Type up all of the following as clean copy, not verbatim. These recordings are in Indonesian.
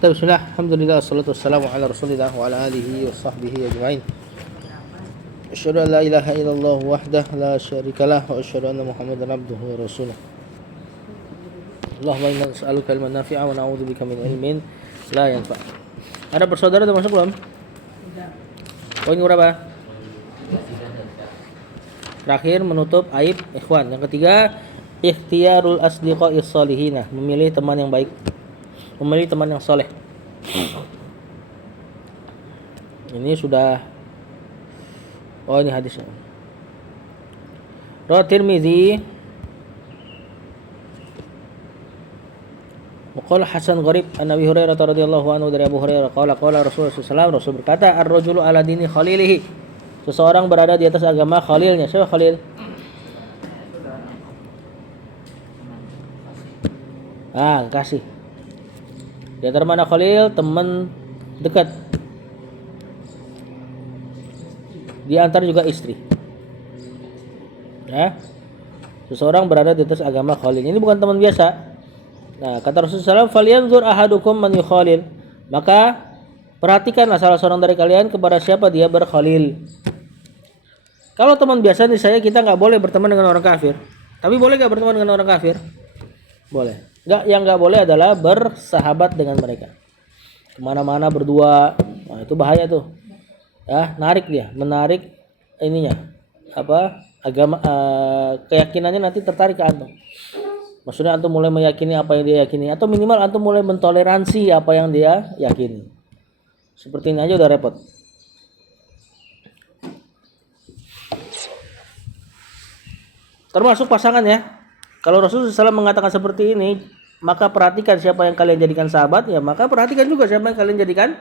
Bismillah, alhamdulillah, wassalatu wassalamu ala rasulillah wa ala alihi wa sahbihi ajma'in. Asyhadu an la ilaha illallah wahdah la syarikalah wa asyhadu anna muhammadan abduhu wa rasuluh. Allahumma inna nas'aluka ilman nafi'a wa na'udzubika min ilmin la yanfa'. Ada bersaudara udah masuk belum? Poin berapa? Terakhir menutup aib ikhwan. Yang ketiga, ikhtiyarul asdiqa'is salihina, memilih teman yang baik. Memilih teman yang soleh. Ini sudah. Oh, ini hadisnya. Rawat Tirmizi. Waqala Hasan Gharib an Abi Hurairah radhiyallahu anhu, dari Abu Hurairah qala Rasulullah sallallahu alaihi wasallam, Rasul berkata, ar-rajulu ala dini khalilihi. Seseorang berada di atas agama khalilnya. Siapa khalil? Kasih. Di antara mana khalil? Teman dekat. Di antara juga istri. Ya. Seseorang berada di atas agama khalil. Ini bukan teman biasa. Nah, kata Rasulullah SAW, "Falyanzur ahadukum man yukhalil." Maka perhatikanlah salah seorang dari kalian kepada siapa dia berkhalil. Kalau teman biasa nih, kita nggak boleh berteman dengan orang kafir. Tapi boleh nggak berteman dengan orang kafir? Boleh. Yang nggak boleh adalah bersahabat dengan mereka. Kemana-mana berdua, nah itu bahaya tuh. Ya, menarik ininya, agama, keyakinannya nanti tertarik ke antum. Maksudnya antum mulai meyakini apa yang dia yakini, atau minimal antum mulai mentoleransi apa yang dia yakini. Seperti ini aja udah repot. Termasuk pasangan ya. Kalau Rasulullah SAW mengatakan seperti ini, maka perhatikan siapa yang kalian jadikan sahabat, ya maka perhatikan juga siapa yang kalian jadikan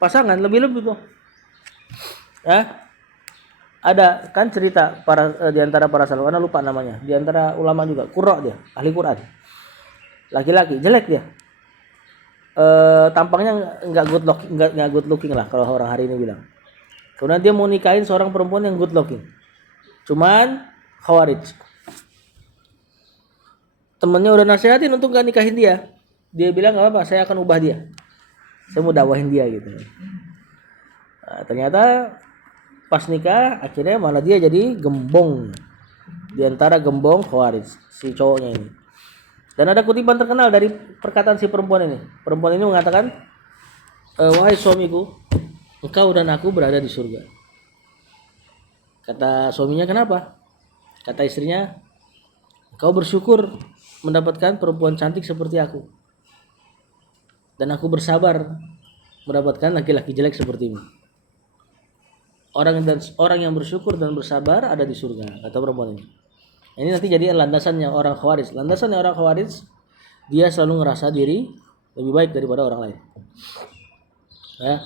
pasangan. Lebih-lebih tuh. Ya. Ada kan cerita di antara para salaf, ana lupa namanya, di antara ulama juga, qurra dia, ahli Quran. Laki-laki, jelek dia. Tampangnya enggak good looking lah kalau orang hari ini bilang. Kemudian dia mau nikahin seorang perempuan yang good looking. Cuman khawarij. Temennya udah nasihatin untuk gak nikahin dia. Dia bilang gak apa-apa, saya akan ubah dia. Saya mau dakwahin dia gitu. Nah, ternyata pas nikah akhirnya malah dia jadi gembong. Di antara gembong khawarij, si cowoknya ini. Dan ada kutipan terkenal dari perkataan si perempuan ini. Perempuan ini mengatakan, "Wahai suamiku, engkau dan aku berada di surga." Kata suaminya, "Kenapa?" Kata istrinya, "Engkau bersyukur mendapatkan perempuan cantik seperti aku. Dan aku bersabar mendapatkan laki-laki jelek seperti ini." Orang yang bersyukur dan bersabar ada di surga, kata perempuan ini. Ini nanti jadi landasannya orang khawarij. Landasannya orang khawarij, dia selalu ngerasa diri lebih baik daripada orang lain. Ya.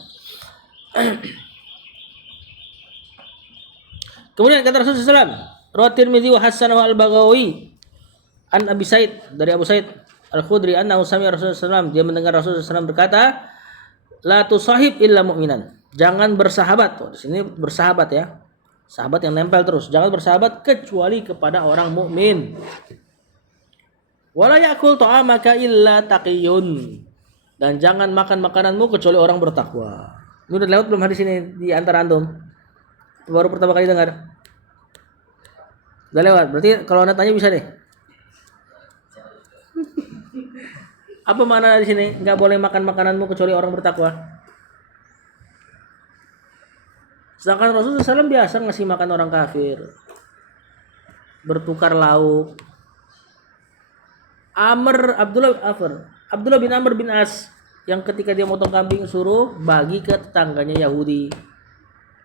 Kemudian kata Rasulullah SAW, Rawat Tirmidzi wa Hasan wa Al-Baghawi an Abi Said, dari Abu Said Al-Khudri annahu sami'a Rasulullah SAW, dia mendengar Rasulullah SAW berkata, "La tusahib illa mu'minan." Jangan bersahabat. Di sini bersahabat ya. Sahabat yang nempel terus. Jangan bersahabat kecuali kepada orang mukmin. Wala ya'kul ta'amaka illa taqiyun. Dan jangan makan makananmu kecuali orang bertakwa. Ini udah lewat belum hadis ini di antara antum? Baru pertama kali dengar. Udah lewat. Berarti kalau anda tanya bisa deh. Apa makna di sini? Enggak boleh makan makananmu kecuali orang bertakwa. Sedangkan Rasulullah SAW biasa ngasih makan orang kafir, bertukar lauk. Abdullah bin Amr bin As, yang ketika dia motong kambing suruh bagi ke tetangganya Yahudi.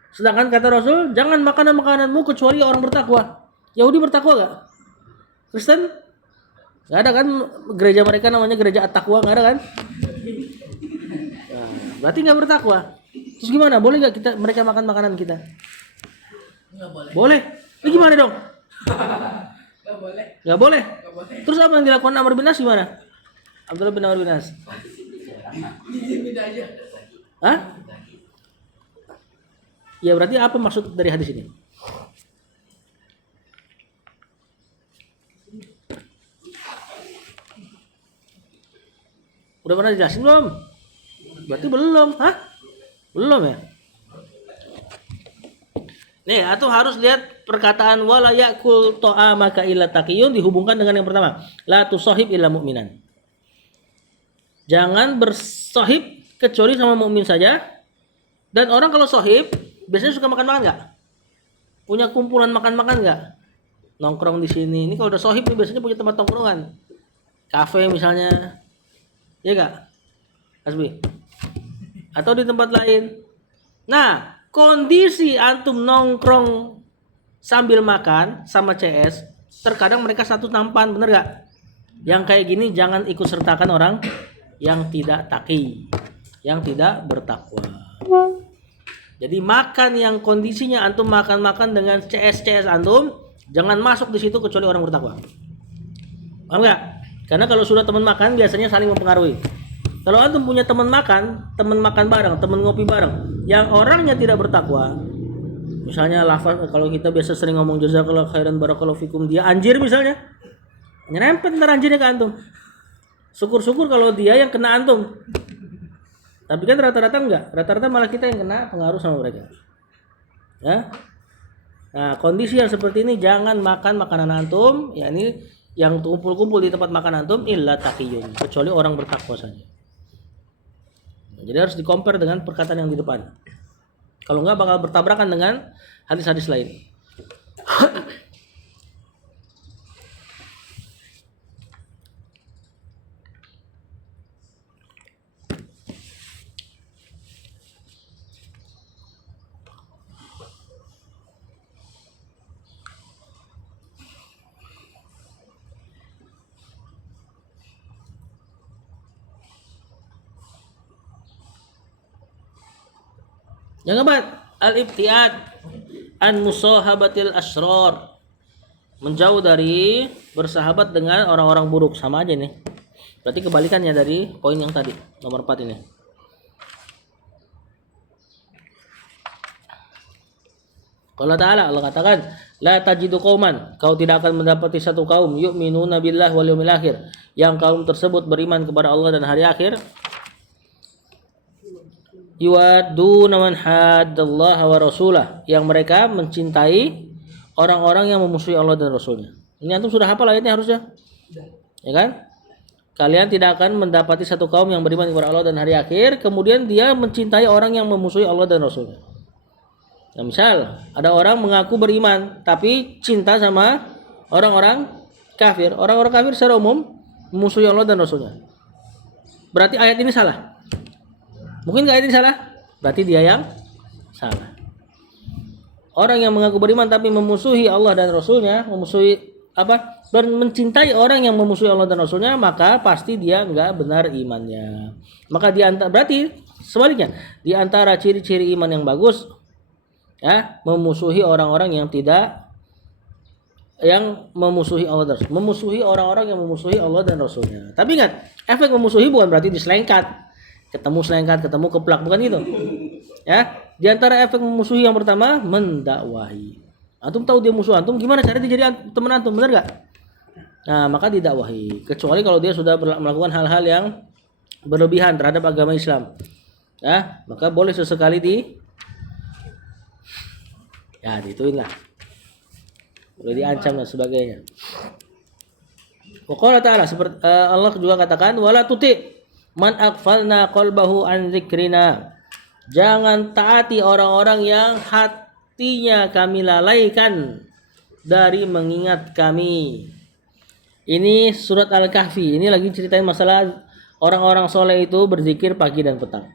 Sedangkan kata Rasul, jangan makan makananmu kecuali orang bertakwa. Yahudi bertakwa gak? Kristen? Gak ada kan, gereja mereka namanya gereja At-Taqwa, gak ada kan? Nah, berarti gak bertakwa. Terus gimana? Boleh gak mereka makan makanan kita? Gak boleh. Boleh? Ini gimana dong? Gak boleh. Gak boleh? Gak boleh. Terus apa yang dilakukan Amr bin As gimana? Abdullah bin Amr bin As. Hah? Ya berarti apa maksud dari hadis ini? Udah pernah dijelasin belum? Berarti belum, hah? Belum ya? Nih, atau harus lihat perkataan wala yakul ta'amaka illa taqiyun dihubungkan dengan yang pertama, la tusahib illa mu'minan. Jangan bersohib kecuali sama mukmin saja. Dan orang kalau sohib biasanya suka makan-makan nggak? Punya kumpulan makan-makan nggak? Nongkrong di sini. Ini kalau udah sohib nih biasanya punya tempat nongkrongan. Kafe misalnya, ya nggak, Asbi? Atau di tempat lain. Nah, kondisi antum nongkrong sambil makan sama CS, terkadang mereka satu tampan, bener gak? Yang kayak gini jangan ikut sertakan orang yang tidak taki, yang tidak bertakwa. Jadi makan yang kondisinya antum makan-makan dengan CS antum, jangan masuk di situ kecuali orang bertakwa. Paham gak? Karena kalau sudah teman makan biasanya saling mempengaruhi. Kalau antum punya teman makan bareng, teman ngopi bareng, yang orangnya tidak bertakwa, misalnya lafaz, kalau kita biasa sering ngomong jazakallahu khairan barakallahu fikum, dia anjir misalnya, nyerempet ntar anjirnya ke antum. Syukur-syukur kalau dia yang kena antum. Tapi kan rata-rata enggak, rata-rata malah kita yang kena pengaruh sama mereka. Ya. Nah, kondisi yang seperti ini jangan makan makanan antum, yakni yang kumpul-kumpul di tempat makan antum illa taqiyun, kecuali orang bertakwa saja. Jadi harus di-compare dengan perkataan yang di depan. Kalau enggak bakal bertabrakan dengan hadis-hadis lain. Yang keempat, al-ibtiad an musahabatil asrar. Menjauh dari bersahabat dengan orang-orang buruk, sama aja nih. Berarti kebalikannya dari poin yang tadi, nomor 4 ini. Allah Ta'ala, Allah katakan, la tajidu qauman, kau tidak akan mendapati satu kaum yu'minuna billahi wal yawmil akhir, yang kaum tersebut beriman kepada Allah dan hari akhir, yuwaduna man haddallaha wa rasulah, yang mereka mencintai orang-orang yang memusuhi Allah dan Rasulnya. Ini antum sudah hafal ayatnya harusnya, ya kan? Kalian tidak akan mendapati satu kaum yang beriman kepada Allah dan hari akhir, kemudian dia mencintai orang yang memusuhi Allah dan Rasulnya. Nah, misal ada orang mengaku beriman tapi cinta sama orang-orang kafir. Orang-orang kafir secara umum memusuhi Allah dan Rasulnya. Berarti ayat ini salah. Mungkin nggak ayat ini salah? Berarti dia yang salah. Orang yang mengaku beriman tapi memusuhi Allah dan Rasulnya, mencintai orang yang memusuhi Allah dan Rasulnya, maka pasti dia nggak benar imannya. Maka berarti sebaliknya, di antara ciri-ciri iman yang bagus, ya, memusuhi orang-orang yang memusuhi Allah dan Rasul, memusuhi orang-orang yang memusuhi Allah dan Rasulnya. Tapi ingat, efek memusuhi bukan berarti diselengkat. Ketemu selengkat, ketemu keplak, bukan gitu. Ya, di antara efek memusuhi yang pertama, mendakwahi. Antum tahu dia musuh antum, gimana cara dia jadi teman antum, benar enggak? Nah, maka didakwahi. Kecuali kalau dia sudah melakukan hal-hal yang berlebihan terhadap agama Islam. Ya, maka boleh sesekali dituin lah. Boleh diancam dan sebagainya. Wa qala ta'ala, seperti Allah juga katakan, wala tuti man aghfalna qalbahu an dzikrina. Jangan taati orang-orang yang hatinya kami lalaikan dari mengingat kami. Ini surat Al-Kahfi. Ini lagi ceritain masalah orang-orang soleh itu berzikir pagi dan petang.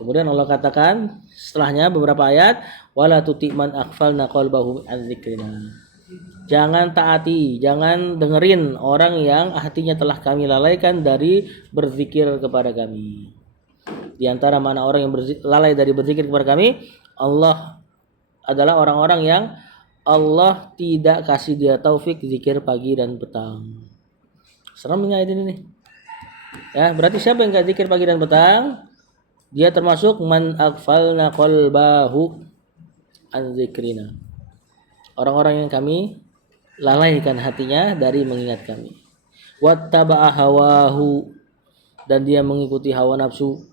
Kemudian Allah katakan setelahnya beberapa ayat, wala tuti man aghfalna qalbahu an dzikrina. Jangan taati, jangan dengerin orang yang hatinya telah kami lalaikan dari berzikir kepada kami. Di antara mana orang yang lalai dari berzikir kepada kami, Allah adalah orang-orang yang Allah tidak kasih dia taufik zikir pagi dan petang. Serem ini ayat ini nih. Ya, berarti siapa yang enggak zikir pagi dan petang? Dia termasuk man aghfalna qalbahu an dzikrina. Orang-orang yang kami lalaikan hatinya dari mengingat kami. Wattaba'a hawahu, dan dia mengikuti hawa nafsu.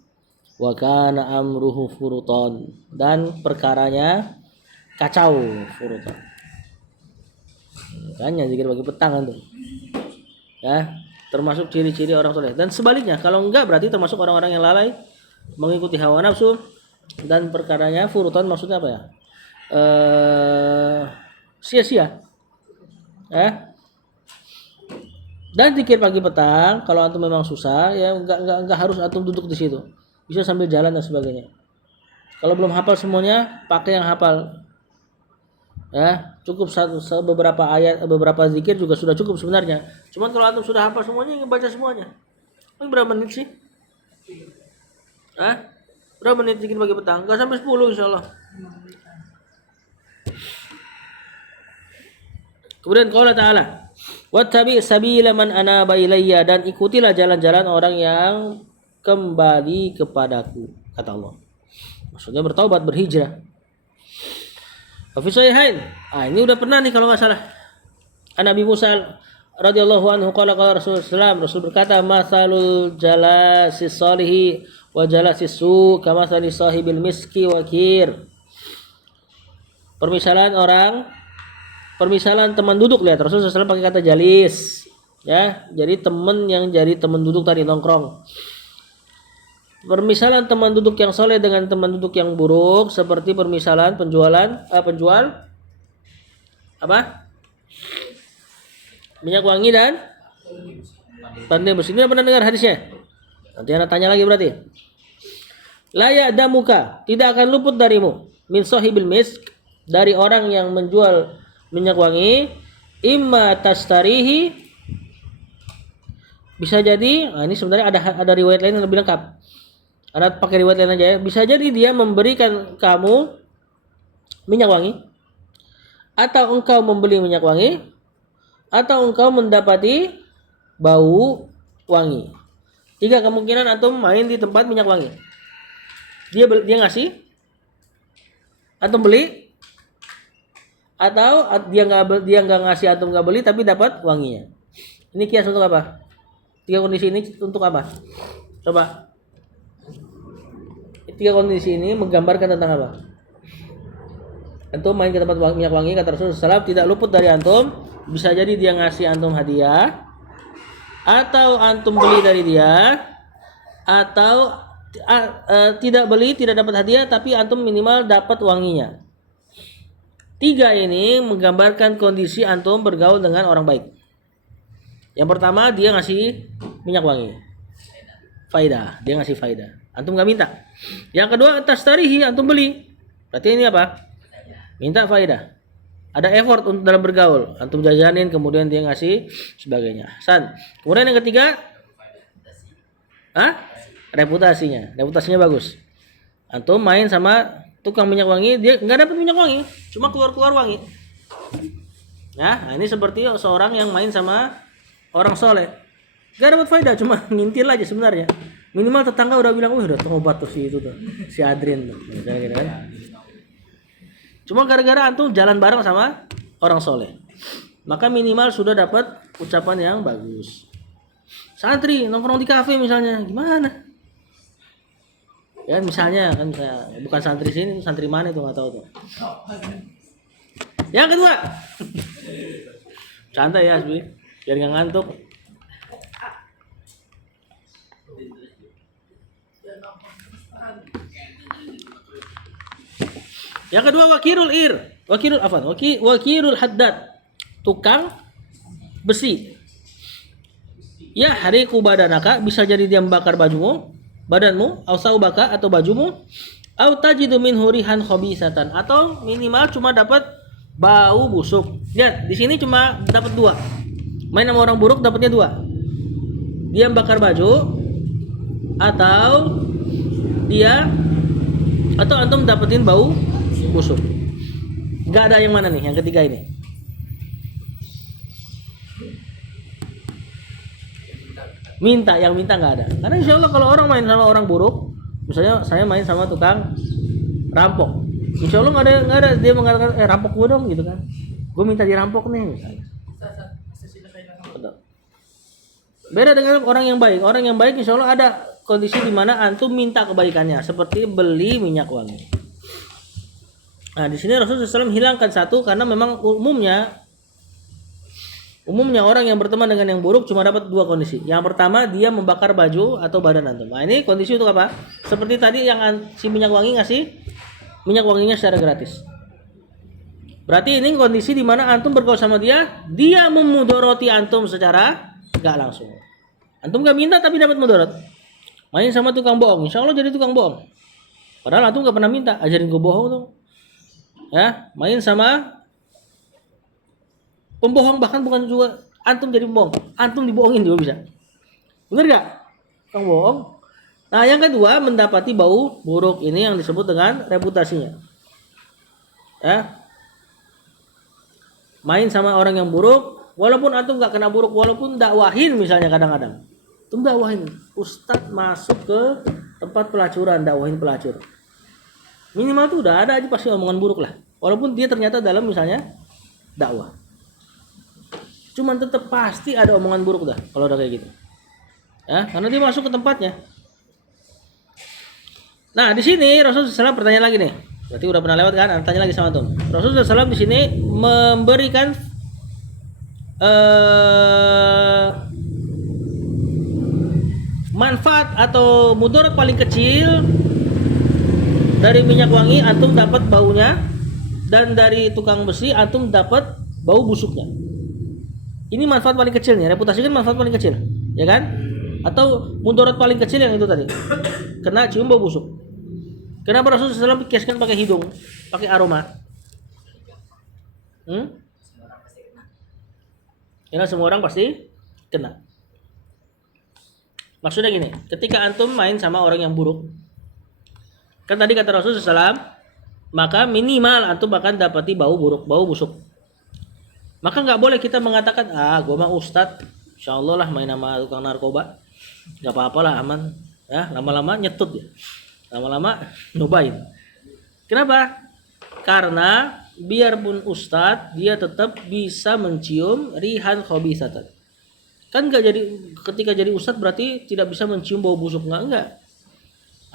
wa kana amruhu furuton, dan perkaranya kacau, furuton. Makanya zikir pagi petang kan tuh. Ya, termasuk ciri-ciri orang soleh. Dan sebaliknya, kalau enggak berarti termasuk orang-orang yang lalai mengikuti hawa nafsu dan perkaranya furuton, maksudnya apa ya? Sia-sia. Ya. Dan zikir pagi petang, kalau antum memang susah, ya enggak harus antum duduk di situ. Bisa sambil jalan dan sebagainya. Kalau belum hafal semuanya, pakai yang hafal. Ya, cukup beberapa ayat, beberapa zikir juga sudah cukup sebenarnya. Cuman kalau antum sudah hafal semuanya, ingin baca semuanya. Ini berapa menit sih? Hah? Berapa menit zikir pagi petang? Enggak sampai 10 insyaallah. Kemudian qala ta'ala, wattabi' sabila man anaba ilayya, dan ikutilah jalan-jalan orang yang kembali kepadaku, kata Allah. Maksudnya bertaubat, berhijrah. Fi sahihain. Ini udah pernah nih kalau enggak salah. An Nabi Musa radhiyallahu anhu qala Rasulullah, Rasul berkata, masalul jalasis salihi wa jalasis su kamathali sahibil miski wakir. Permisalan teman duduk, lihat Rasulullah SAW pakai kata jalis, ya, jadi teman yang jadi teman duduk tadi, nongkrong. Permisalan teman duduk yang soleh dengan teman duduk yang buruk seperti permisalan penjual apa? Minyak wangi dan pandai besi. Ini pernah dengar hadisnya? Nanti anak tanya lagi berarti. La ya'damuka, tidak akan luput darimu, min sahibil misk, dari orang yang menjual minyak wangi, imma tastarihi, bisa jadi, ini sebenarnya ada riwayat lain yang lebih lengkap. Ada pakai riwayat lain aja ya. Bisa jadi dia memberikan kamu minyak wangi, atau engkau membeli minyak wangi, atau engkau mendapati bau wangi. 3 kemungkinan antum main di tempat minyak wangi. Dia ngasih, antum beli, atau dia nggak ngasih, antum nggak beli tapi dapat wanginya. Ini kias untuk apa? 3 kondisi ini untuk apa? Coba. 3 kondisi ini menggambarkan tentang apa? Antum main ke tempat minyak wangi, kata Rasulullah SAW, tidak luput dari antum. Bisa jadi dia ngasih antum hadiah, atau antum beli dari dia, atau tidak beli, tidak dapat hadiah, tapi antum minimal dapat wanginya. 3 ini menggambarkan kondisi antum bergaul dengan orang baik. Yang pertama, dia ngasih minyak wangi, faidah, dia ngasih faidah, antum nggak minta. Yang kedua, tastarihi, antum beli, berarti ini apa? Minta faidah, ada effort untuk dalam bergaul, antum jajanin, kemudian dia ngasih sebagainya. Kemudian yang ketiga, reputasinya bagus. Antum main sama tukang minyak wangi, dia nggak dapat minyak wangi, cuma keluar wangi. Nah, ini seperti seorang yang main sama orang soleh, nggak dapat faedah, cuma ngintil aja sebenarnya. Minimal tetangga udah bilang, udah tobat tuh si Adrin tuh, gitu kan. Cuma gara-gara antum jalan bareng sama orang soleh, maka minimal sudah dapat ucapan yang bagus. Santri nongkrong di kafe misalnya, gimana? Ya misalnya kan, saya bukan santri sini, santri mana itu nggak tahu tuh. Yang kedua, santai ya, Asbi, biar nggak ngantuk. Yang kedua, wakirul haddad, tukang besi. Ya, hariku badanaka, bisa jadi dia membakar badanmu, au saubaka, atau bajumu, au tajidu min hurihan khabisatan, atau minimal cuma dapat bau busuk. Lihat, di sini cuma dapat 2. Main sama orang buruk dapatnya 2. Dia membakar baju, atau antum dapetin bau busuk. Gak ada yang mana nih, yang ketiga ini? Yang minta nggak ada. Karena insya Allah kalau orang main sama orang buruk, misalnya saya main sama tukang rampok, insya Allah nggak ada dia mengatakan rampok gue dong gitu kan, gue minta dirampok nih misalnya. Beda dengan orang yang baik. Orang yang baik insya Allah ada kondisi di mana antum minta kebaikannya, seperti beli minyak wangi. Nah, di sini Rasulullah SAW hilangkan satu karena memang umumnya orang yang berteman dengan yang buruk cuma dapat dua kondisi. Yang pertama, dia membakar baju atau badan antum. Nah, ini kondisi untuk apa? Seperti tadi yang si minyak wangi ngasih minyak wanginya secara gratis. Berarti ini kondisi di mana antum bergaul sama dia memudoroti antum secara gak langsung. Antum gak minta tapi dapat mudorot. Main sama tukang bohong, insya Allah jadi tukang bohong. Padahal antum gak pernah minta, ajarin gue bohong tuh. Ya, main sama pembohong, bahkan bukan juga antum jadi pembohong, antum dibohongin juga bisa. Bener gak? Tukang bohong. Nah, yang kedua, mendapati bau buruk, ini yang disebut dengan reputasinya. Ya. Main sama orang yang buruk, walaupun antum gak kena buruk, walaupun dakwahin misalnya kadang-kadang. Antum dakwahin, ustadz masuk ke tempat pelacuran, dakwahin pelacur. Minimal tuh udah ada aja pasti omongan buruk lah. Walaupun dia ternyata dalam misalnya dakwah. Cuman tetap pasti ada omongan buruk dah kalau udah kayak gitu. Ya, karena dia masuk ke tempatnya. Nah, di sini Rasulullah SAW pertanyaan lagi nih. Berarti udah pernah lewat kan? Tanya lagi sama antum. Rasulullah SAW di sini memberikan manfaat atau mudarat paling kecil dari minyak wangi antum dapat baunya, dan dari tukang besi antum dapat bau busuknya. Ini manfaat paling kecil nih, reputasi kan manfaat paling kecil, ya kan? Atau mudarat paling kecil yang itu tadi, kena cium bau busuk. Kenapa Rasulullah SAW kiaskan pakai hidung, pakai aroma? Karena semua orang pasti kena. Maksudnya gini, ketika antum main sama orang yang buruk, kan tadi kata Rasulullah SAW, maka minimal antum akan dapati bau buruk, bau busuk. Maka nggak boleh kita mengatakan, gue mah ustadz, insya Allah lah main sama tukang narkoba, nggak apa-apa lah, aman. Ya, lama-lama nyetut ya, lama-lama nyobain. Kenapa? Karena biarpun ustadz, dia tetap bisa mencium rihan khabithatan. Kan nggak jadi, ketika jadi ustadz berarti tidak bisa mencium bau busuk, enggak.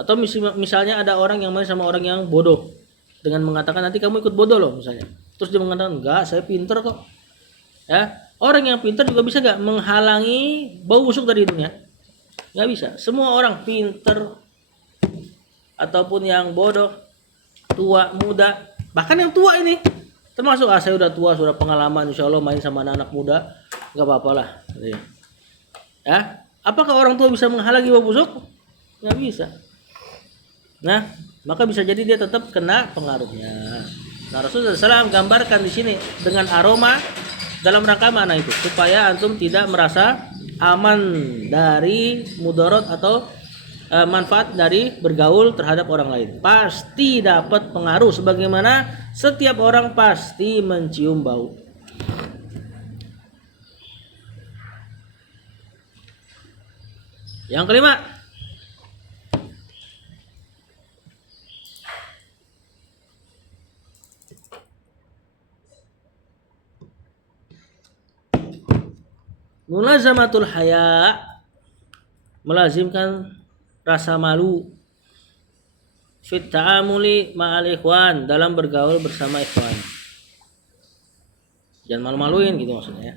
Atau misalnya ada orang yang main sama orang yang bodoh dengan mengatakan nanti kamu ikut bodoh loh misalnya. Terus dia mengatakan enggak, saya pinter kok. Ya, orang yang pinter juga bisa enggak menghalangi bau busuk dari hidungnya? Enggak bisa. Semua orang pinter ataupun yang bodoh, tua, muda, bahkan yang tua ini termasuk saya udah tua, sudah pengalaman, insya Allah main sama anak-anak muda, enggak apa-apa lah. Ya, apakah orang tua bisa menghalangi bau busuk? Enggak bisa. Nah, maka bisa jadi dia tetap kena pengaruhnya. Nah, Rasulullah SAW gambarkan di sini dengan aroma dalam rangka mana itu? Supaya antum tidak merasa aman dari mudarat atau manfaat dari bergaul terhadap orang lain. Pasti dapat pengaruh, sebagaimana setiap orang pasti mencium bau. Yang kelima, mulazamatul haya, melazimkan rasa malu, fit ta'amuli ma'al ikhwan, dalam bergaul bersama ikhwan. Jangan malu-maluin gitu maksudnya ya.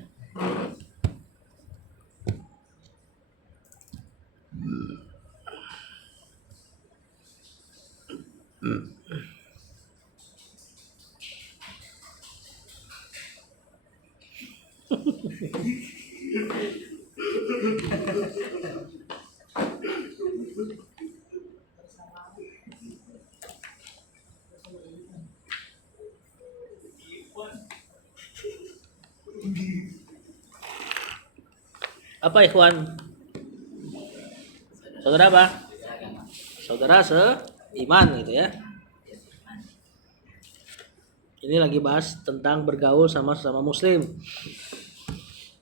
Apa ikhwan? Saudara apa? Saudara seiman gitu ya. Ini lagi bahas tentang bergaul sama sesama muslim.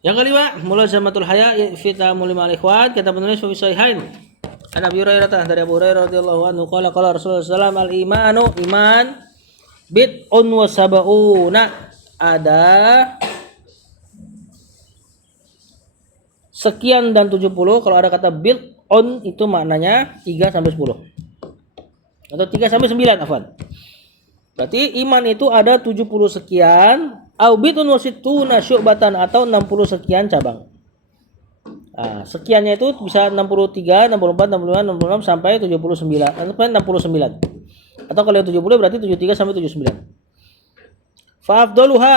Yang kelima, mulazamatul haya fi ta'amuli ma'al ikhwan, kata penulis fi sahihain. An Abi Hurairah, dari Abu Hurairah radhiyallahu anhu qala qala Rasulullah sallallahu alaihi wasallam, al-imanu iman bid'un wa sab'una, ada sekian dan 70. Kalau ada kata bid bid'un itu maknanya 3 sampai 10. Atau 3 sampai 9, afwan. Berarti iman itu ada 70 sekian, au bid'un wa sittuna syu'batan atau 60 sekian cabang. Nah, sekiannya itu bisa 63, 64, 65, 66 sampai 79. Sampai 69. Atau kalau yang 70 berarti 73 sampai 79. Fa afdaluha,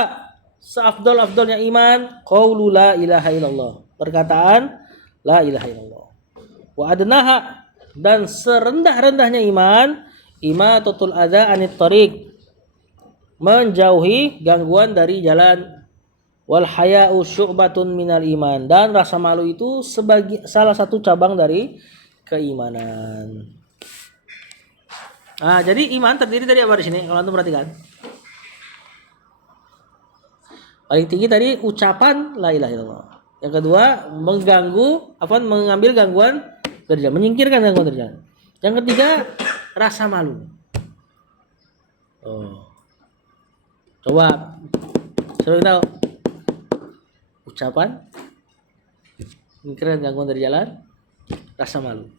seafdal-afdalnya iman qaulu la ilaha illallah. Perkataan la ilaha illallah. Wa adnaha, dan serendah-rendahnya iman imatatul adza anit thariq, menjauhi gangguan dari jalan. Wal haya'u syu'batun minal iman, dan rasa malu itu sebagai salah satu cabang dari keimanan. Nah, jadi iman terdiri dari apa di sini? Kalau antum perhatikan. Paling tinggi tadi ucapan la ilaha illallah. Yang kedua, mengambil gangguan dari jalan, menyingkirkan gangguan dari jalan. Yang ketiga, rasa malu. Oh. Coba kita tahu. Ucapan, menyingkirkan gangguan dari jalan, rasa malu.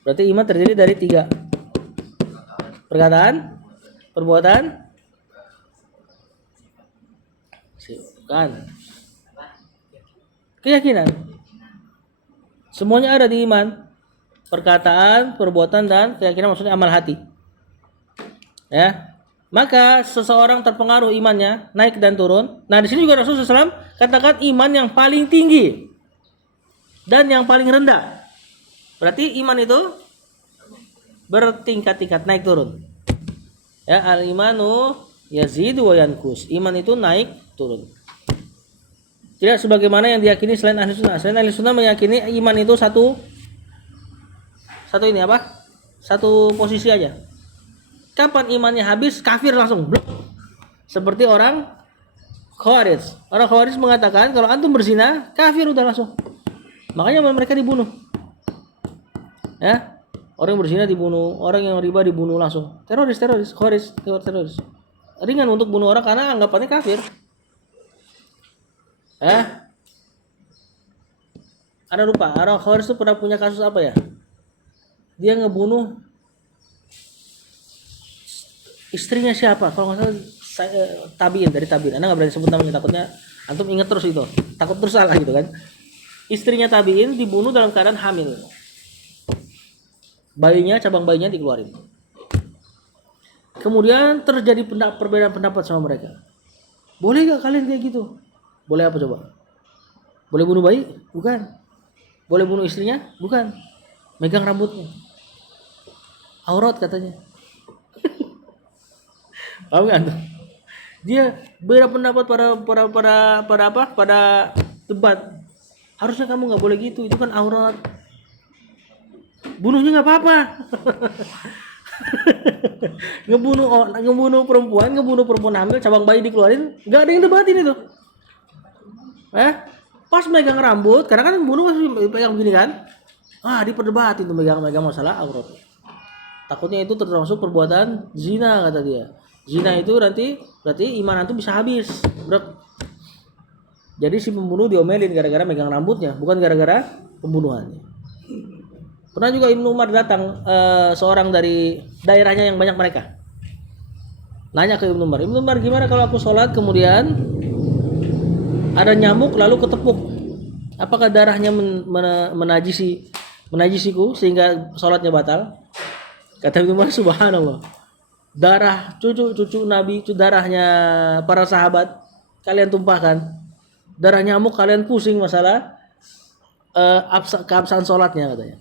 Berarti iman terdiri dari 3. Perkataan, perbuatan, keyakinan. Semuanya ada di iman. Perkataan, perbuatan, dan keyakinan, maksudnya amal hati. Ya. Maka seseorang terpengaruh imannya naik dan turun. Nah, di sini juga Rasulullah SAW katakan iman yang paling tinggi dan yang paling rendah. Berarti iman itu bertingkat-tingkat, naik turun. Ya, al-imanu yazidu wa yankus. Iman itu naik turun. Tidak sebagaimana yang diyakini selain ahli sunnah. Selain ahli sunnah meyakini iman itu satu ini apa? Satu posisi aja. Kapan imannya habis, kafir langsung. Seperti orang Khawarij. Orang Khawarij mengatakan kalau antum berzina, kafir udah langsung. Makanya mereka dibunuh. Ya. Orang yang berzina dibunuh, orang yang riba dibunuh langsung. Teroris, Khawarij, teroris. Ringan untuk bunuh orang karena anggapannya kafir. Ada lupa, orang Khawarij itu pernah punya kasus apa ya? Dia ngebunuh istrinya siapa? Kalau nggak salah tabiin, dari tabiin. Anda nggak berani sebut namanya, takutnya antum ingat terus itu. Takut terus salah gitu kan. Istrinya tabiin dibunuh dalam keadaan hamil. Cabang bayinya dikeluarin. Kemudian terjadi perbedaan pendapat sama mereka. Boleh nggak kalian kayak gitu? Boleh apa coba? Boleh bunuh bayi? Bukan. Boleh bunuh istrinya? Bukan. Megang rambutnya. Aurat katanya. Paham kan? Dia beda pendapat pada debat. Harusnya kamu nggak boleh gitu, itu kan aurat. Bunuhnya nggak apa-apa. ngebunuh perempuan hamil, cabang bayi dikeluarin, nggak ada yang debatin itu. Pas megang rambut, karena kan bunuh masih pegang begini kan? Diperdebatin tuh megang masalah aurat. Takutnya itu termasuk perbuatan zina kata dia. Zina itu nanti berarti iman antum bisa habis. Jadi si pembunuh diomelin gara-gara megang rambutnya, bukan gara-gara pembunuhannya. Pernah juga Ibnu Umar datang seorang dari daerahnya yang banyak mereka. Nanya ke Ibnu Umar, gimana kalau aku sholat kemudian ada nyamuk lalu ketepuk? Apakah darahnya menajisiku sehingga sholatnya batal? Kata Ibnu Umar, subhanallah. Darah cucu Nabi, itu darahnya para sahabat kalian tumpahkan. Darah nyamuk kalian pusing masalah keabsahan sholatnya katanya.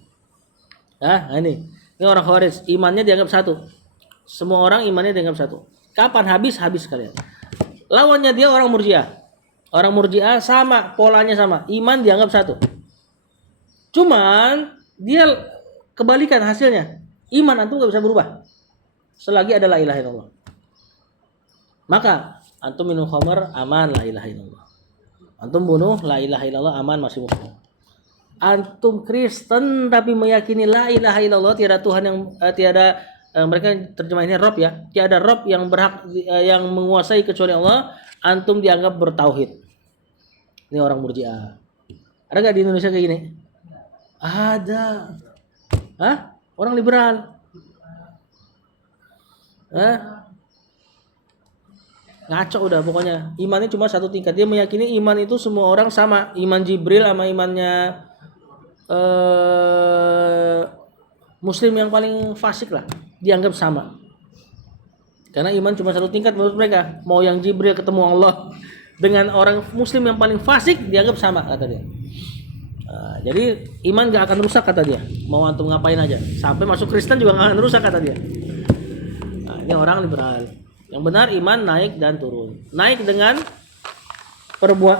Ini orang Khawarij, imannya dianggap satu. Semua orang imannya dianggap satu. Kapan habis kalian. Lawannya dia orang Murji'ah. Orang Murji'ah sama, polanya sama. Iman dianggap satu. Cuman dia kebalikan hasilnya. Iman antum gak bisa berubah selagi ada la ilaha illallah. Maka antum minum khamar aman, la ilaha illallah. Antum bunuh, la ilaha illallah, aman, masih muslim. Antum Kristen tapi meyakini la ilaha illallah, tiada Tuhan yang mereka terjemahinnya Rob ya, tiada Rob yang berhak yang menguasai kecuali Allah, antum dianggap bertauhid. Ini orang Murji'ah. Ada nggak di Indonesia kayak gini? Ada. Hah? Orang liberal. Hah? Ngaco udah pokoknya. Imannya cuma satu tingkat. Dia meyakini iman itu semua orang sama. Iman Jibril sama imannya Muslim yang paling fasik lah. Dianggap sama. Karena iman cuma satu tingkat menurut mereka. Mau yang Jibril ketemu Allah dengan orang Muslim yang paling fasik dianggap sama kata dia. Nah, jadi iman gak akan rusak kata dia. Mau antum ngapain aja. Sampai masuk Kristen juga gak akan rusak kata dia. Nah, ini orang liberal. Yang benar iman naik dan turun. Naik dengan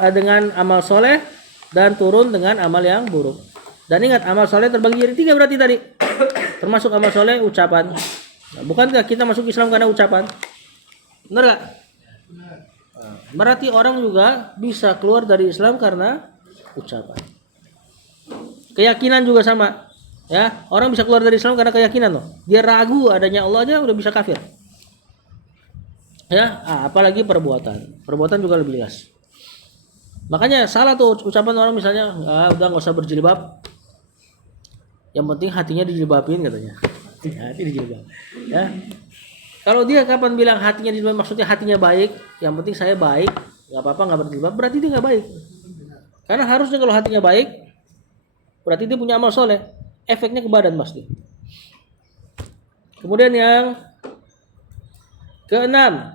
dengan amal soleh dan turun dengan amal yang buruk. Dan ingat amal soleh terbagi jadi 3 berarti tadi. Termasuk amal soleh ucapan. Nah, bukankah kita masuk Islam karena ucapan? Benar gak? Berarti orang juga bisa keluar dari Islam karena ucapan. Keyakinan juga sama. Ya, orang bisa keluar dari Islam karena keyakinan loh. Dia ragu adanya Allah aja udah bisa kafir. Ya, apalagi perbuatan. Perbuatan juga lebih jelas. Makanya salah tuh ucapan orang misalnya, udah nggak usah berjilbab. Yang penting hatinya dijilbabin katanya. Hati dijilbab. Ya. Kalau dia kapan bilang hatinya dijilbab maksudnya hatinya baik, yang penting saya baik, nggak apa-apa nggak berjilbab, berarti dia nggak baik. Karena harusnya kalau hatinya baik, berarti dia punya amal soleh, efeknya ke badan pasti. Kemudian yang keenam,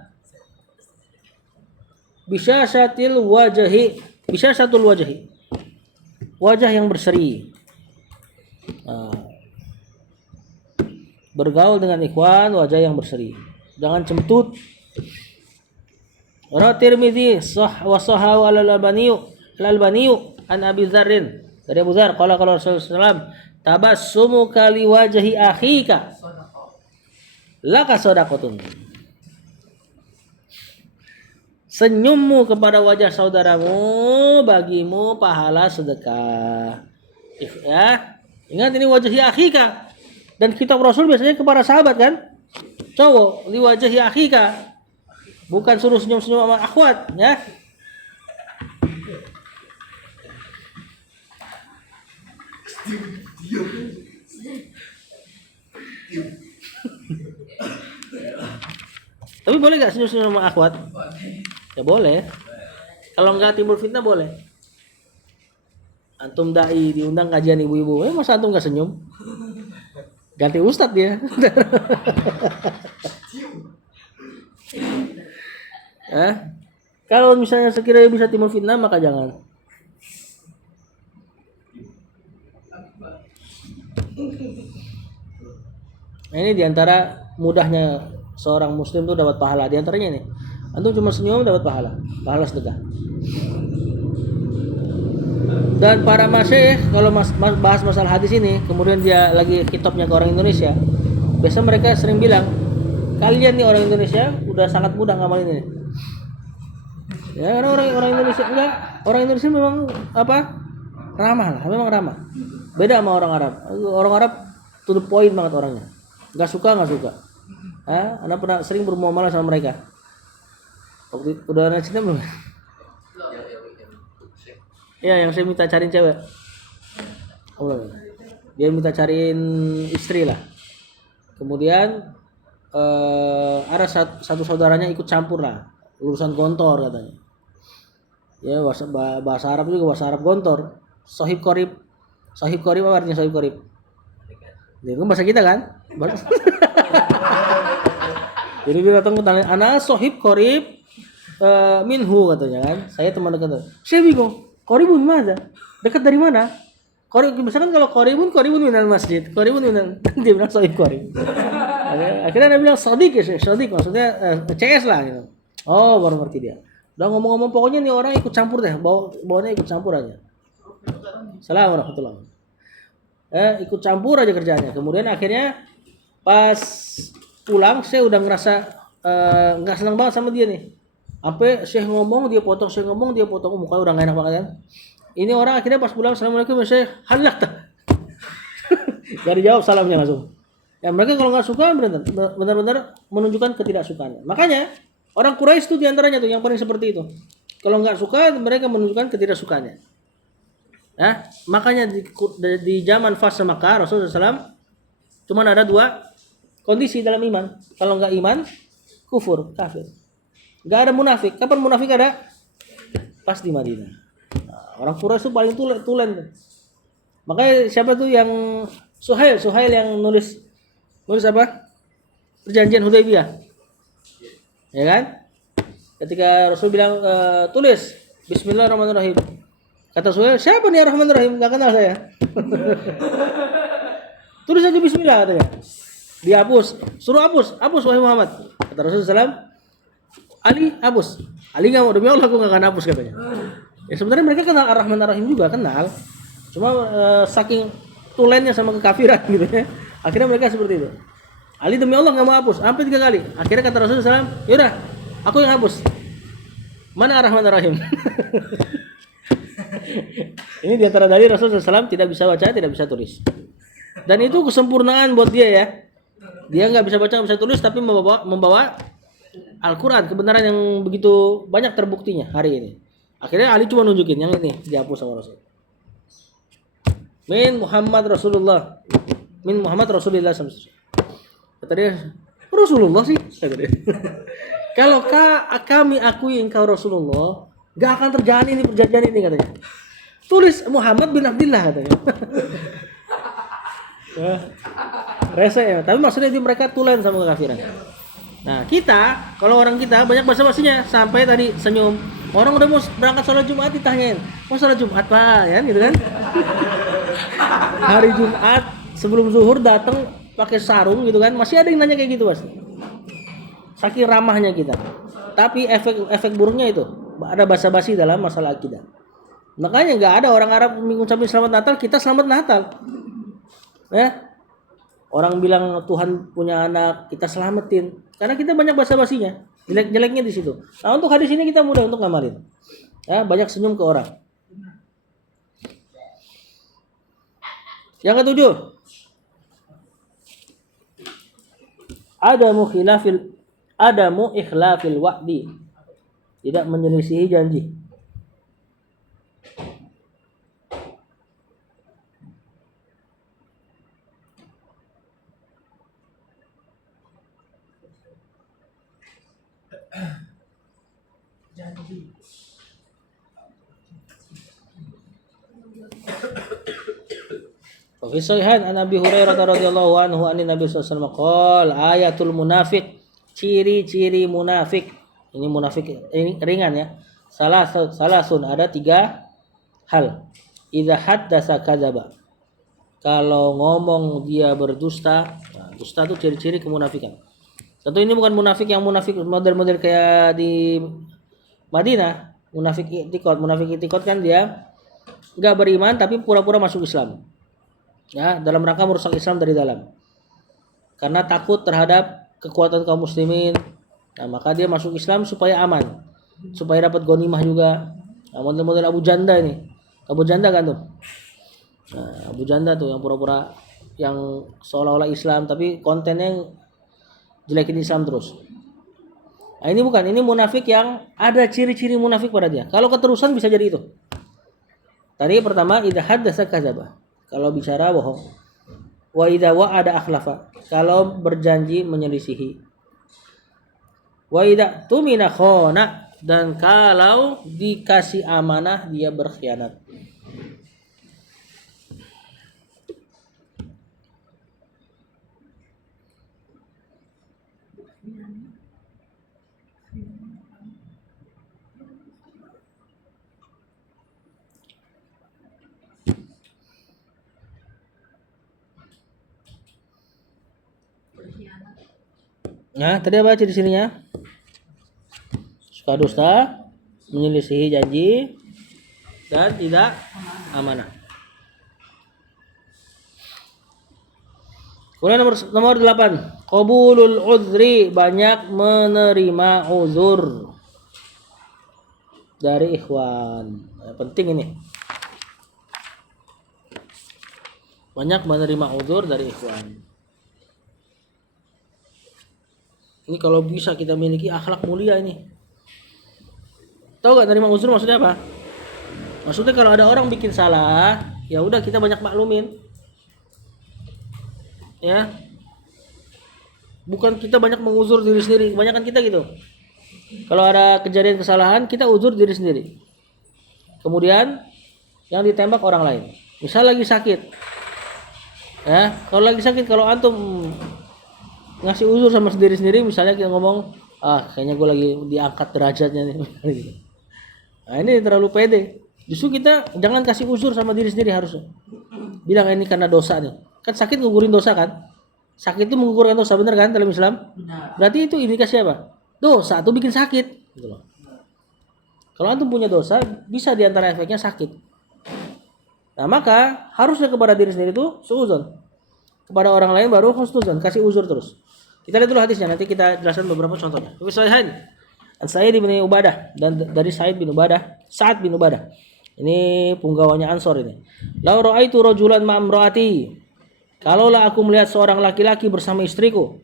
bisyasatil wajahi, bisyasatul wajahi, wajah yang berseri. Bergaul dengan ikhwan, wajah yang berseri, jangan cemtut. Rawi Tirmidzi wa sahahu al-Albani an Abi Dzarrin dari Abu Dzar qala Rasulullah sallallahu tabassumuka li wajhi akhika laka shadaqatun. Senyummu kepada wajah saudaramu bagimu pahala sedekah. Ya, ingat ini wajhi akhika. Dan kitab Rasul biasanya kepada sahabat kan? Cowok, li wajhi akhika. Bukan suruh senyum-senyum sama akhwat, ya. Tapi boleh gak senyum-senyum sama akhwat? Ya boleh. Kalau enggak timbul fitnah boleh. Antum dai diundang kajian ibu-ibu, masa antum gak senyum? Ganti ustadz dia. Kalau misalnya sekiranya bisa timbul fitnah maka jangan. Nah, ini diantara mudahnya seorang muslim tuh dapat pahala. Diantaranya ini, antum cuma senyum dapat pahala sedekah. Dan para masyayikh kalau bahas masalah hadis ini, kemudian dia lagi kitabnya ke orang Indonesia, biasa mereka sering bilang, kalian nih orang Indonesia udah sangat mudah ngamalin ini. Ya, karena orang Indonesia orang Indonesia memang ramah lah, memang ramah. Beda sama orang Arab. Orang Arab to the point banget orangnya. Nggak suka. Anda pernah sering bermuamalah sama mereka? Waktu udah ada cinta belum? Ya, yang saya minta cariin cewek. Dia minta cariin istri lah. Kemudian ada satu saudaranya ikut campur lah, urusan gontor katanya. Ya, bahasa Arab juga bahasa Arab gontor. Sohib korib apa artinya sohib korib? Itu bahasa kita kan? Jadi dia datang tanya, ana sohib korib minhu katanya kan. Saya teman dekat. Saya bingung. Koribun mana? Dekat dari mana? Misalkan kalau koribun minal masjid, koribun minal dia bilang sohib korib. Akhirnya dia bilang sodik maksudnya CS lah gitu. Oh, baru ngerti dia. Udah ngomong-ngomong pokoknya nih orang ikut campur deh, bawanya ikut campur aja. Assalamualaikum warahmatullahi wabarakatuh. Ikut campur aja kerjanya. Kemudian akhirnya pas pulang saya udah ngerasa nggak senang banget sama dia nih. Sampai Syekh ngomong dia potong, mukanya udah gak enak banget kan. Ini orang akhirnya pas pulang, assalamualaikum Syekh, halak tak? Gak dijawab salamnya langsung. Ya mereka kalau nggak suka benar-benar menunjukkan ketidaksukaannya. Makanya orang Quraisy itu diantaranya tuh yang paling seperti itu. Kalau nggak suka mereka menunjukkan ketidaksukaannya. Ya, makanya di zaman fase Makkah Rasulullah SAW cuma ada dua kondisi dalam iman. Kalau nggak iman, kufur, kafir. Nggak ada munafik. Kapan munafik ada? Pas di Madinah. Nah, orang Quraisy itu paling tulen. Makanya siapa tuh yang Suhail yang nulis apa? Perjanjian Hudaybiyah. Ya kan? Ketika Rasul bilang tulis Bismillahirrahmanirrahim. Kata Suhail, siapa nih Ar-Rahmanir-Rahim? Enggak kenal saya. Tulis aja Bismillah katanya. Dihapus, suruh hapus wahai Muhammad. Kata Rasulullah SAW, Ali hapus. Ali nggak mau, demi Allah aku nggak akan hapus katanya. Ya sebenarnya mereka kenal Ar-Rahman Ar-Rahim juga kenal. Cuma saking tulennya sama kekafiran gitu ya. Akhirnya mereka seperti itu. Ali demi Allah nggak mau hapus, sampai 3 kali. Akhirnya kata Rasulullah SAW, yaudah, aku yang hapus. Mana Ar-Rahman Ar-Rahim? Ini diantara dalil Rasulullah SAW tidak bisa baca, tidak bisa tulis. Dan itu kesempurnaan buat dia ya. Dia nggak bisa baca, nggak bisa tulis, tapi membawa Al-Quran, kebenaran yang begitu banyak terbuktinya hari ini. Akhirnya Ali cuma nunjukin yang ini dihapus sama Rasul. Min Muhammad Rasulullah SAW. Kata dia, Rasulullah sih. Kata dia. Kalau kami akui engkau Rasulullah, gak akan terjadi ini perjanjian ini katanya. Tulis Muhammad bin Abdullah katanya. Rese ya, tapi maksudnya itu mereka tulen sama kekafiran. Nah kita, kalau orang kita banyak basa-basinya sampai tadi senyum. Orang udah mau berangkat sholat Jumat ditanyain, mau sholat Jumat Pak, ya gitu kan? Hari Jumat sebelum zuhur datang pakai sarung gitu kan, masih ada yang nanya kayak gitu Mas. Saking ramahnya kita. Tapi efek buruknya itu ada basa-basi dalam masalah akidah. Makanya nggak ada orang Arab mengucapkan selamat Natal, kita selamat Natal. Ya. Orang bilang Tuhan punya anak, kita selamatin. Karena kita banyak basa-basinya. Jelek-jeleknya di situ. Nah, untuk hadis ini kita mudah untuk ngamalin. Ya, banyak senyum ke orang. Yang ketujuh. Adamu ikhlafil wa'di. Tidak menyelisihi janji. Wa fi sahihain an Abi Hurairah radhiyallahu anhu an Nabi sallallahu alaihi wasallam qala ayatul munafiq, ciri-ciri munafik. Ini munafik ini ringan ya. Salasun ada 3 hal. Idza haddasa kadzaba. Kalau ngomong dia berdusta. Nah, dusta itu ciri-ciri kemunafikan. Tentu ini bukan munafik yang munafik model-model kayak di Madinah. Munafik itikad kan dia enggak beriman tapi pura-pura masuk Islam. Ya, dalam rangka merusak Islam dari dalam. Karena takut terhadap kekuatan kaum muslimin. Nah, maka dia masuk Islam supaya aman. Supaya dapat ghanimah juga. Nah, model-model Abu Janda ini. Abu Janda kan tuh. Nah, Abu Janda tuh yang pura-pura yang seolah-olah Islam tapi kontennya yang jelekin Islam terus. Nah, ini bukan, ini munafik yang ada ciri-ciri munafik pada dia. Kalau keterusan bisa jadi itu. Tadi pertama idza haddasa kadzaba. Kalau bicara bohong. Wa idza wa'ada akhlafa. Kalau berjanji menyelisihi. Wa idza tumina khana, dan kalau dikasih amanah dia berkhianat. Nah, tadi apa ciri-cirinya? Suka dusta, menyelisihi janji, dan tidak amanah. Kemudian nomor 8, qabulul uzri, banyak menerima uzur dari ikhwan. Nah, penting ini. Banyak menerima uzur dari ikhwan. Ini kalau bisa kita miliki akhlak mulia ini. Tahu gak nerima uzur maksudnya apa? Maksudnya kalau ada orang bikin salah, ya udah kita banyak maklumin. Ya. Bukan kita banyak menguzur diri sendiri, kebanyakan kita gitu. Kalau ada kejadian kesalahan, kita uzur diri sendiri. Kemudian yang ditembak orang lain. Misal lagi sakit. Ya, kalau lagi sakit, kalau antum ngasih uzur sama diri sendiri, misalnya kita ngomong, kayaknya gue lagi diangkat derajatnya nih. Nah, ini terlalu pede. Justru kita jangan kasih uzur sama diri sendiri harusnya. Bilang ini karena dosa nih. Kan sakit ngugurin dosa kan? Sakit itu menggugurkan dosa, benar kan dalam Islam? Benar. Berarti itu indikasi apa? Dosa itu bikin sakit, gitu loh. Kalau antum punya dosa, bisa diantara efeknya sakit. Nah, maka harusnya kepada diri sendiri itu suudzon. Kepada orang lain baru husnuzon, kasih uzur terus. Kita lihat dulu hadisnya, nanti kita jelaskan beberapa contohnya. Sahihain. An-Sa'id bin Ubadah dan dari Sa'id bin Ubadah, Sa'ad bin Ubadah. Ini punggawanya Ansor ini. Lau ra'aitu rajulan ma'amraati. Kalaulah aku melihat seorang laki-laki bersama istriku,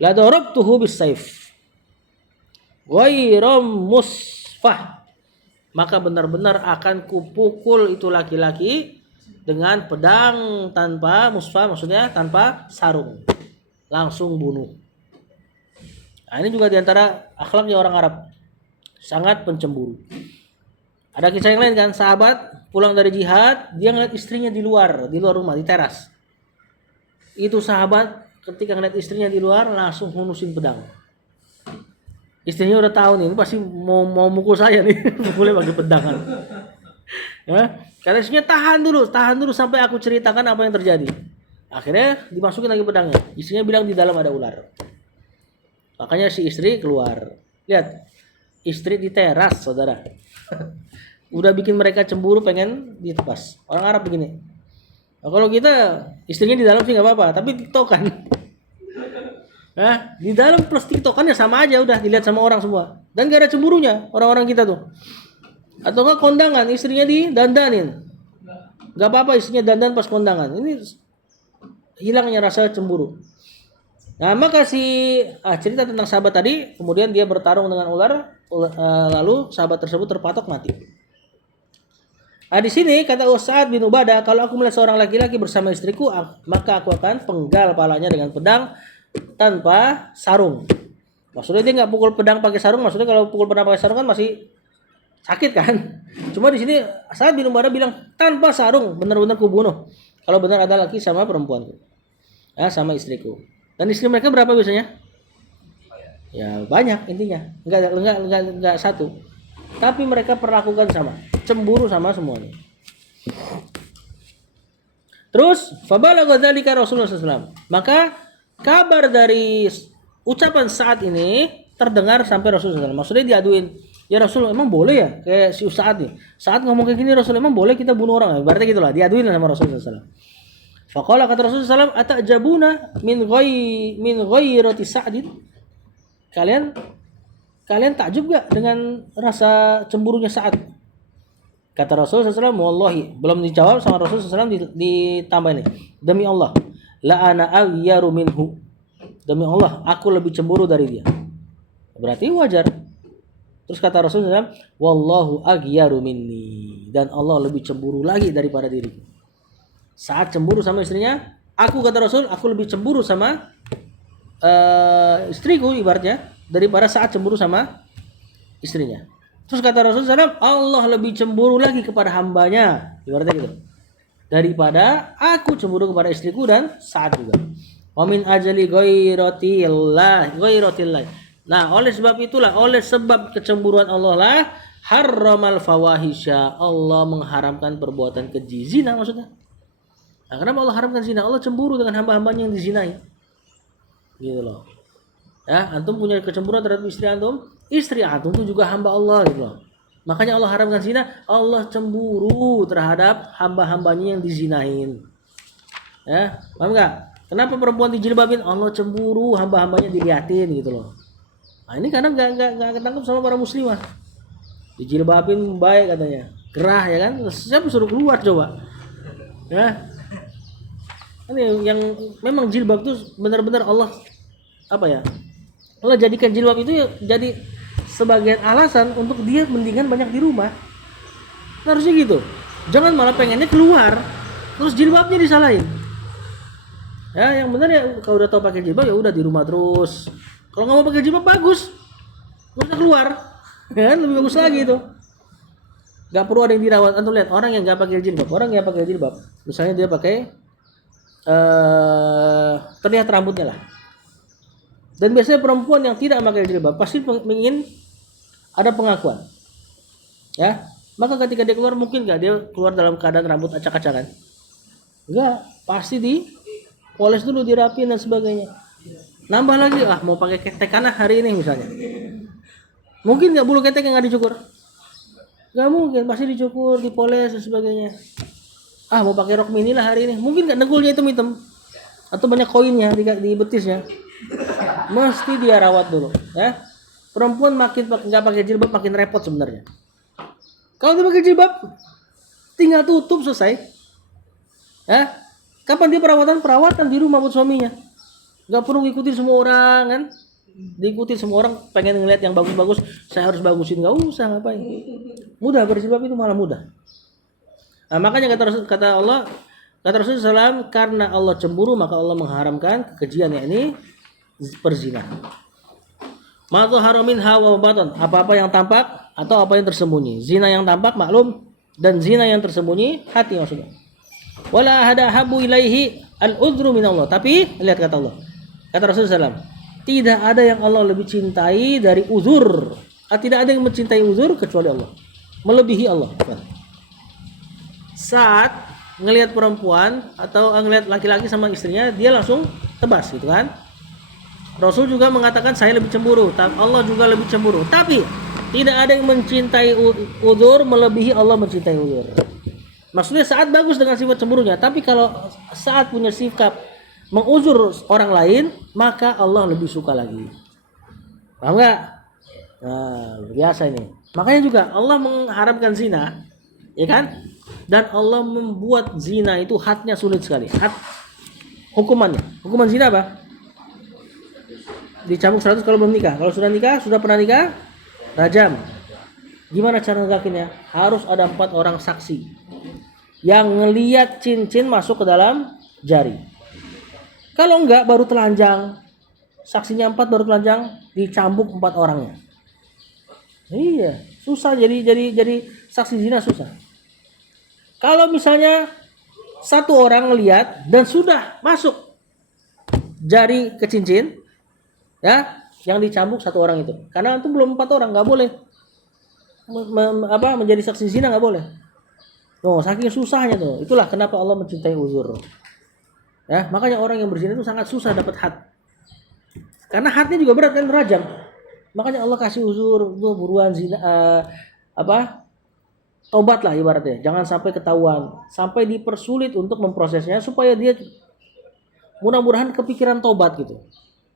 la darabtuhu bis-saif ghairam musfah, maka benar-benar akan kupukul itu laki-laki dengan pedang tanpa musfah, maksudnya tanpa sarung, langsung bunuh. Nah, ini juga diantara akhlaknya orang Arab, sangat pencemburu. Ada kisah yang lain kan, sahabat pulang dari jihad, dia ngeliat istrinya di luar rumah, di teras. Itu sahabat ketika ngeliat istrinya di luar langsung hunusin pedang. Istrinya udah tahu nih, ini pasti mau mukul saya nih, mukulnya pakai pedang kan. Ya, karena istrinya tahan dulu sampai aku ceritakan apa yang terjadi. Akhirnya dimasukin lagi pedangnya. Istrinya bilang di dalam ada ular. Makanya si istri keluar. Lihat, istri di teras, saudara. Udah bikin mereka cemburu, pengen ditebas. Orang Arab begini. Nah, kalau kita istrinya di dalam sih nggak apa-apa, tapi tiktokan. Nah, di dalam plus tiktokannya sama aja, udah dilihat sama orang semua. Dan gak ada cemburunya orang-orang kita tuh. Atau nggak kondangan, istrinya didandanin. Gak apa-apa istrinya dandan pas kondangan. Ini hilangnya rasa cemburu. Nah, maka cerita tentang sahabat tadi, kemudian dia bertarung dengan ular, lalu sahabat tersebut terpatok mati. Nah, di sini kata Sa'ad bin Ubadah, kalau aku melihat seorang laki-laki bersama istriku, maka aku akan penggal palanya dengan pedang tanpa sarung. Maksudnya dia nggak pukul pedang pakai sarung. Maksudnya kalau pukul pedang pakai sarung kan masih sakit kan. Cuma di sini Sa'ad bin Ubadah bilang tanpa sarung, benar-benar kubunuh. Kalau benar ada laki sama perempuanku, sama istriku. Dan istri mereka berapa biasanya? Ya banyak intinya. Enggak satu. Tapi mereka perlakukan sama. Cemburu sama semuanya. Terus fabalagha dzalika Rasulullah SAW. Maka kabar dari ucapan Sa'ad ini terdengar sampai Rasulullah SAW. Maksudnya diaduin, ya Rasul emang boleh ya kayak si Sa'ad nih. Sa'ad ngomong kayak gini, Rasul emang boleh kita bunuh orang. Berarti gitulah, diaduin sama Rasulullah SAW. Faqala kata Rasulullah SAW, atajabuna min ghairati Sa'din? Kalian takjub gak dengan rasa cemburunya Sa'ad? Kata Rasulullah SAW, wallahi, belum dijawab sama Rasulullah SAW, ditambah ini. Demi Allah, la ana aghyaru minhu. Demi Allah, aku lebih cemburu dari dia. Berarti wajar. Terus kata Rasulullah SAW, wallahu aghyaru minni. Dan Allah lebih cemburu lagi daripada diriku. Saat cemburu sama istrinya, kata Rasul, aku lebih cemburu sama istriku ibaratnya daripada saat cemburu sama istrinya. Terus kata Rasulullah SAW, Allah lebih cemburu lagi kepada hambanya, ibaratnya gitu, daripada aku cemburu kepada istriku dan saat juga. Wa min ajali ghairatillah. Nah, oleh sebab itulah, oleh sebab kecemburuan Allah lah, harramal fawahisha, Allah mengharamkan perbuatan keji, zina maksudnya. Nah, kenapa Allah haramkan zina? Allah cemburu dengan hamba-hambanya yang dizinai. Gitu loh. Ya, antum punya kecemburuan terhadap istri antum itu juga hamba Allah gitu loh. Makanya Allah haramkan zina, Allah cemburu terhadap hamba-hambanya yang dizinain. Ya, paham enggak? Kenapa perempuan dijilbabin? Allah cemburu hamba-hambanya diliatin gitu loh. Nah, ini kadang enggak ketangkep sama para muslimah. Dijilbabin baik katanya. Gerah ya kan? Siapa suruh keluar coba? Ya. Ini yang memang jilbab itu benar-benar Allah Allah jadikan jilbab itu jadi sebagian alasan untuk dia mendingan banyak di rumah. Harusnya gitu. Jangan malah pengennya keluar, terus jilbabnya disalahin. Ya, yang benar ya kalau udah tahu pakai jilbab ya udah di rumah terus. Kalau nggak mau pakai jilbab bagus, nggak usah keluar. Ya, lebih bagus lagi itu. Gak perlu ada yang dirawat. Antum lihat orang yang nggak pakai jilbab, misalnya dia pakai terlihat rambutnya lah. Dan biasanya perempuan yang tidak pakai jilbab pasti ingin ada pengakuan. Ya, maka ketika dia keluar mungkin nggak dia keluar dalam keadaan rambut acak-acakan? Enggak, pasti dipoles dulu, dirapiin dan sebagainya. Nambah lagi, mau pakai ketek kanan hari ini misalnya. Mungkin nggak bulu ketek yang nggak dicukur? Nggak mungkin, pasti dicukur, dipoles dan sebagainya. Mau pakai rok mini lah hari ini. Mungkin nggak dengkulnya hitam-hitam atau banyak koinnya di betisnya. Mesti dia rawat dulu, ya. Perempuan makin nggak pakai jilbab makin repot sebenarnya. Kalau dia pakai jilbab, tinggal tutup selesai. Ya, kapan dia perawatan di rumah buat suaminya. Nggak perlu ngikutin semua orang kan. Diikuti semua orang pengen ngeliat yang bagus-bagus, saya harus bagusin, nggak usah, ngapain. Mudah berjilbab itu malah mudah. Nah, makanya kata Rasulullah SAW, karena Allah cemburu maka Allah mengharamkan kekejian, yakni perzinahan. Ma dhahara minha wa batan, apa-apa yang tampak atau apa yang tersembunyi. Zina yang tampak maklum, dan zina yang tersembunyi hati maksudnya. Wala hada habu ilaihi al-udhru min Allah. Tapi lihat kata Allah. Kata Rasulullah SAW, tidak ada yang Allah lebih cintai dari uzur. Tidak ada yang mencintai uzur kecuali Allah. Melebihi Allah. Saat ngelihat perempuan atau ngelihat laki-laki sama istrinya, dia langsung tebas gitu kan. Rasul juga mengatakan saya lebih cemburu, Allah juga lebih cemburu. Tapi tidak ada yang mencintai uzur melebihi Allah mencintai uzur. Maksudnya saat bagus dengan sifat cemburunya, tapi kalau saat punya sikap menguzur orang lain, maka Allah lebih suka lagi. Paham nggak? Nah, biasa ini. Makanya juga Allah mengharamkan zina, ya kan? Dan Allah membuat zina itu hadnya sulit sekali. Hukuman zina apa? Dicambuk 100 kalau belum nikah. Kalau sudah nikah, sudah pernah nikah, rajam. Gimana cara negakinnya? Harus ada 4 orang saksi yang ngelihat cincin masuk ke dalam jari. Kalau enggak, baru telanjang. Saksinya 4 baru telanjang, dicambuk 4 orangnya. Iya, susah jadi saksi zina susah. Kalau misalnya 1 orang ngelihat dan sudah masuk jari ke cincin, ya, yang dicambuk 1 orang itu. Karena itu belum 4 orang, nggak boleh menjadi saksi zina, nggak boleh. Saking susahnya tuh. Itulah kenapa Allah mencintai uzur. Ya, makanya orang yang berzina itu sangat susah dapat had. Karena hadnya juga berat kan, rajam. Makanya Allah kasih uzur, buruan zina, tobat lah ibaratnya. Jangan sampai ketahuan, sampai dipersulit untuk memprosesnya supaya dia mudah-mudahan kepikiran tobat gitu.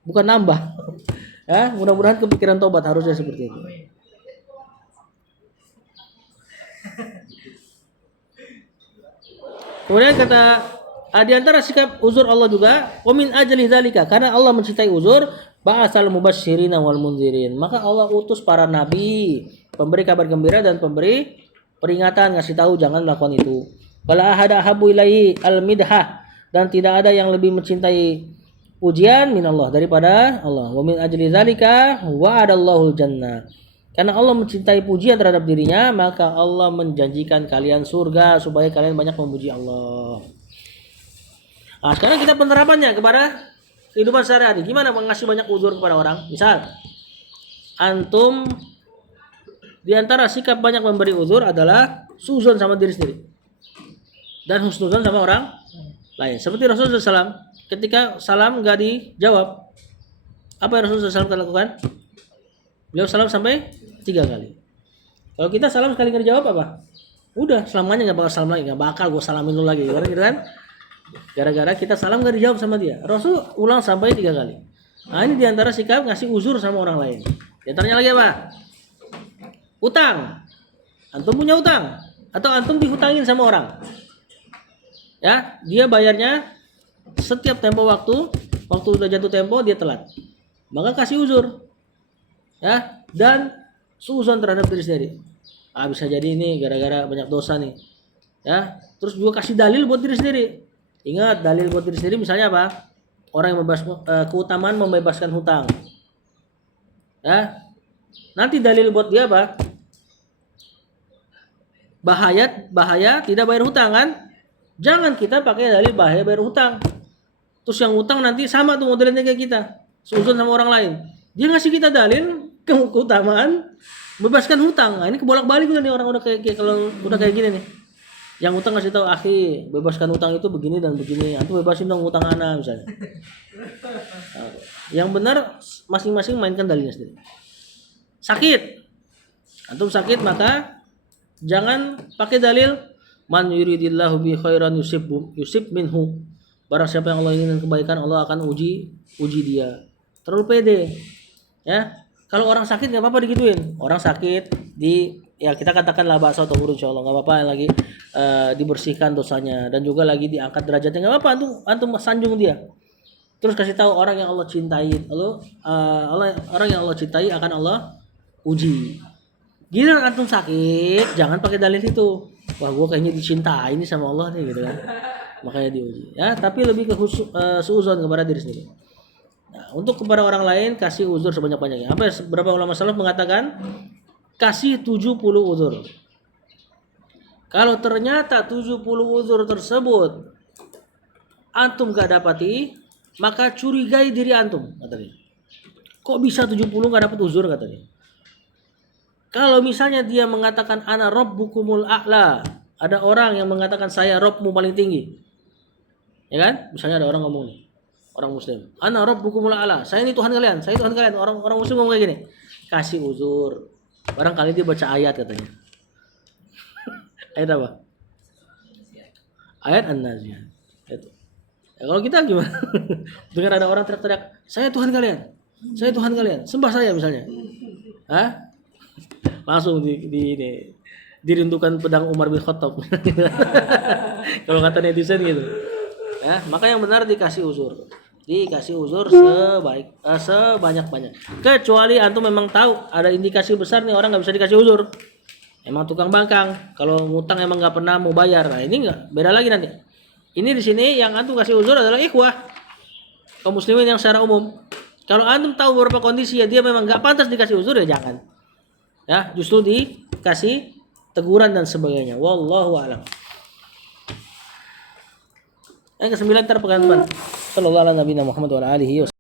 Bukan nambah. Ya, mudah-mudahan kepikiran tobat, harusnya seperti itu. Kemudian kata di antara sikap uzur Allah juga, wa min ajli dzalika, karena Allah mencintai uzur, ba'asal mubasysyirina wal mundzirin. Maka Allah utus para nabi, pemberi kabar gembira dan pemberi peringatan, ngasih tahu jangan melakukan itu. Wala ahada habu ilaihi al-midhah, dan tidak ada yang lebih mencintai pujian minallah daripada Allah. Wa min ajli dzalika wa'adallahu jannah. Karena Allah mencintai pujian terhadap dirinya, maka Allah menjanjikan kalian surga supaya kalian banyak memuji Allah. Nah, sekarang kita penerapannya kepada kehidupan sehari-hari. Gimana mengasih banyak uzur kepada orang? Misal, antum di antara sikap banyak memberi uzur adalah suzon sama diri sendiri dan husnuzon sama orang lain. Seperti Rasulullah SAW, ketika salam nggak dijawab, apa yang Rasulullah SAW lakukan? Beliau salam sampai 3 kali. Kalau kita salam sekali nggak dijawab apa? Udah, selamanya nggak bakal salam lagi, nggak bakal gue salamin lu lagi, gitu kan? Gara-gara kita salam nggak dijawab sama dia. Rasul ulang sampai 3 kali. Nah, ini diantara sikap ngasih uzur sama orang lain. Diantaranya lagi apa? Utang. Antum punya utang atau antum dihutangin sama orang. Ya, dia bayarnya setiap tempo waktu udah jatuh tempo dia telat. Maka kasih uzur. Ya, dan suuzon terhadap diri sendiri. Bisa jadi ini gara-gara banyak dosa nih. Ya, terus juga kasih dalil buat diri sendiri. Ingat, dalil buat diri sendiri misalnya apa? Orang yang keutamaan membebaskan hutang. Ya. Nanti dalil buat dia apa? Bahaya tidak bayar hutang kan? Jangan kita pakai dalil bahaya bayar hutang. Terus yang hutang nanti sama tuh modelnya kayak kita, seuzon sama orang lain. Dia ngasih kita dalil keutamaan bebaskan hutang. Nah, ini kebolak-balik nih orang udah kayak kalau udah kayak gini nih. Yang hutang ngasih tahu, "Akhi, bebaskan hutang itu begini dan begini. Antum bebasin dong hutang ana," misalnya. Nah, yang benar masing-masing mainkan dalilnya sendiri. Sakit. Antum sakit maka jangan pakai dalil man yuridillahu bi khairan yusib minhu. Barang siapa yang Allah ingin kebaikan, Allah akan uji dia. Terlalu pede. Ya. Kalau orang sakit enggak apa-apa digituin. Orang sakit ya kita katakanlah bahasa atau urut insyaallah enggak apa-apa lagi dibersihkan dosanya dan juga lagi diangkat derajatnya enggak apa-apa antum sanjung dia. Terus kasih tahu orang yang Allah cintai, orang yang Allah cintai akan Allah uji. Giliran antum sakit, jangan pakai dalil itu. Wah, gua kayaknya dicintai ini sama Allah nih gitu kan. Makanya diuji. Ya, tapi lebih ke suuzon kepada diri sendiri. Nah, untuk kepada orang lain kasih uzur sebanyak-banyaknya. Berapa ulama salaf mengatakan kasih 70 uzur. Kalau ternyata 70 uzur tersebut antum gak dapati, maka curigai diri antum, kata dia. Kok bisa 70 gak dapat uzur, kata dia. Kalau misalnya dia mengatakan ana rabbukumul a'la, ada orang yang mengatakan saya Rabbmu paling tinggi. Ya kan? Misalnya ada orang ngomong nih, orang muslim, ana rabbukumul a'la, saya ini Tuhan kalian, saya Tuhan kalian. Orang muslim ngomong kayak gini. Kasih uzur. Barangkali dia baca ayat katanya. Ayat apa? Ayat An-Nazi'at. Itu. Ya, kalau kita gimana? Dengar ada orang teriak-teriak, saya Tuhan kalian. Saya Tuhan kalian. Sembah saya misalnya. Hah? Langsung dirindukan pedang Umar bin Khattab. Kalau kata netizen gitu. Ya, maka yang benar dikasih uzur. Dikasih uzur sebanyak-banyak. Kecuali antum memang tahu ada indikasi besar nih orang nggak bisa dikasih uzur. Emang tukang bangkang. Kalau ngutang emang nggak pernah mau bayar. Nah, ini nggak beda lagi nanti. Ini di sini yang antum kasih uzur adalah ikhwah kaum muslimin yang secara umum. Kalau antum tahu beberapa kondisi ya dia memang nggak pantas dikasih uzur ya jangan. Ya, justru dikasih teguran dan sebagainya. Wallahu a'lam. Yang ke-9 terpegangan. Sallallahu alaihi Muhammad wa alihi wasallam.